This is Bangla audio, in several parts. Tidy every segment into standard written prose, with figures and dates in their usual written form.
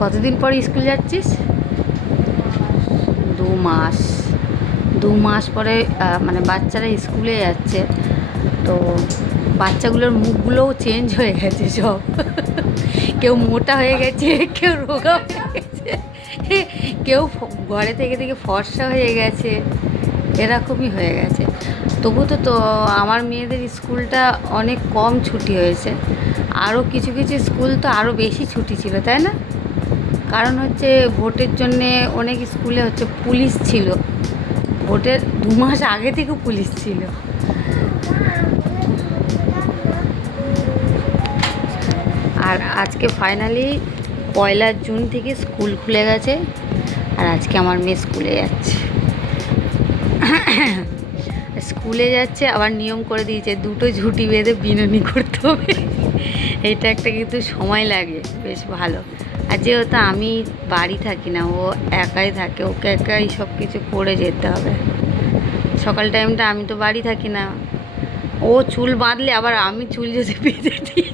কতদিন পর স্কুল যাচ্ছিস? 2 মাস। 2 মাস পরে মানে বাচ্চারা স্কুলে যাচ্ছে, তো বাচ্চাগুলোর মুখগুলোও চেঞ্জ হয়ে গেছে সব। কেউ মোটা হয়ে গেছে, কেউ রোগা হয়ে গেছে, কেউ ঘরে থেকে থেকে ফর্সা হয়ে গেছে, এরকমই হয়ে গেছে। তবু তো আমার মেয়েদের স্কুলটা অনেক কম ছুটি হয়েছে। আরও কিছু কিছু স্কুল তো আরও বেশি ছুটি ছিল, তাই না? কারণ হচ্ছে ভোটের জন্যে অনেক স্কুলে হচ্ছে পুলিশ ছিল, ভোটের 2 মাস আগে থেকে পুলিশ ছিল। আর আজকে ফাইনালি 1 জুন থেকে স্কুল খুলে গেছে, আর আজকে আমার মেয়ে স্কুলে যাচ্ছে। স্কুলে যাচ্ছে, আবার নিয়ম করে দিয়েছে 2টো ঝুঁটি বেঁধে বিনুনি করতে হবে। এটা একটা কিন্তু সময় লাগে, বেশ ভালো। আর যেহেতু আমি বাড়ি থাকি না, ও একাই থাকে, ওকে একাই সব কিছু করে যেতে হবে। সকাল টাইমটা আমি তো বাড়ি থাকি না, ও চুল বাঁধলে আবার আমি চুল যদি বেঁধে দিই,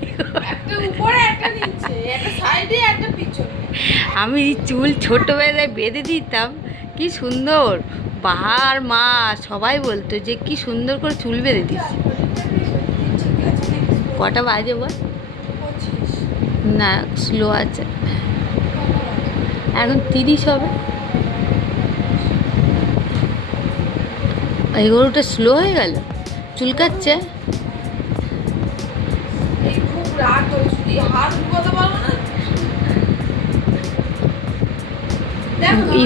আমি চুল ছোটোবেলায় বেঁধে দিতাম, কি সুন্দর বাহার মা সবাই বলতো যে কি সুন্দর করে চুল বেঁধে দিস। কটা বাজে বল? না, স্লো আছে, এখন 30 হবে। এই গরুটা স্লো হয়ে গেল, চুলকাচ্ছে।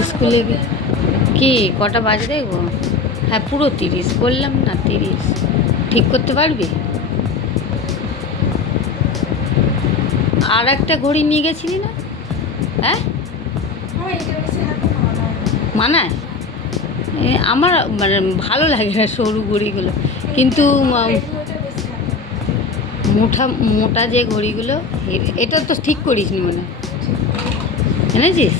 স্কুলে কি কটা বাজে দেখবো? হ্যাঁ, পুরো 30 বললাম না, 30 ঠিক করতে পারবি? আর একটা ঘড়ি নিয়ে গেছিলি না? হ্যাঁ, মানায়? আমার মানে ভালো লাগে না সরু ঘড়িগুলো, কিন্তু মোটা যে ঘড়িগুলো, এটা তো ঠিক করিস নি মনে এনেছিস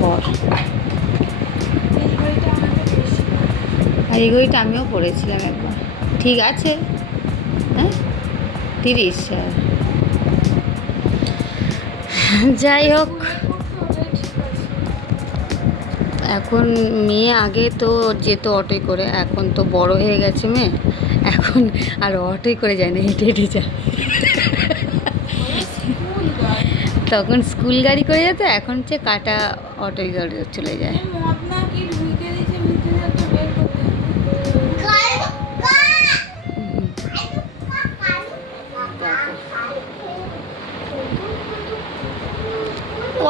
পর। আর এই ঘড়িটা আমিও পড়েছিলাম একবার, ঠিক আছে। হ্যাঁ, 30। যাই হোক, এখন মেয়ে আগে তো যেত অটোয় করে, এখন তো বড় হয়ে গেছে মেয়ে, এখন আর অটোয় করে যায় না, হেঁটে হেঁটে যায়। তখন স্কুল গাড়ি করে যেত, এখন হচ্ছে কাটা অটোয় গাড়ি চলে যায়।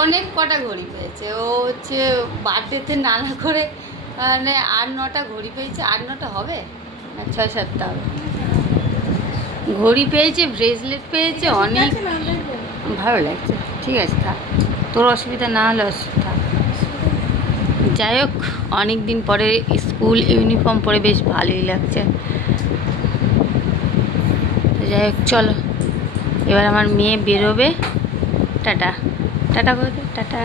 অনেক কটা ঘড়ি পেয়েছে ও, হচ্ছে বার্থডেতে নানা করে, মানে 8-9টা ঘড়ি পেয়েছে। 8-9টা হবে না, 6-7টা হবে। ঘড়ি পেয়েছে, ব্রেসলেট পেয়েছে, অনেক ভালো লাগছে। ঠিক আছে, থাক, তোর অসুবিধা না হলে থাক। যাই হোক, অনেক দিন পরে স্কুল ইউনিফর্ম পরে বেশ ভালোই লাগছে। যাই হোক, চলো এবার আমার মেয়ে বেরোবে। টাটা টাটা করে দে, টাটা।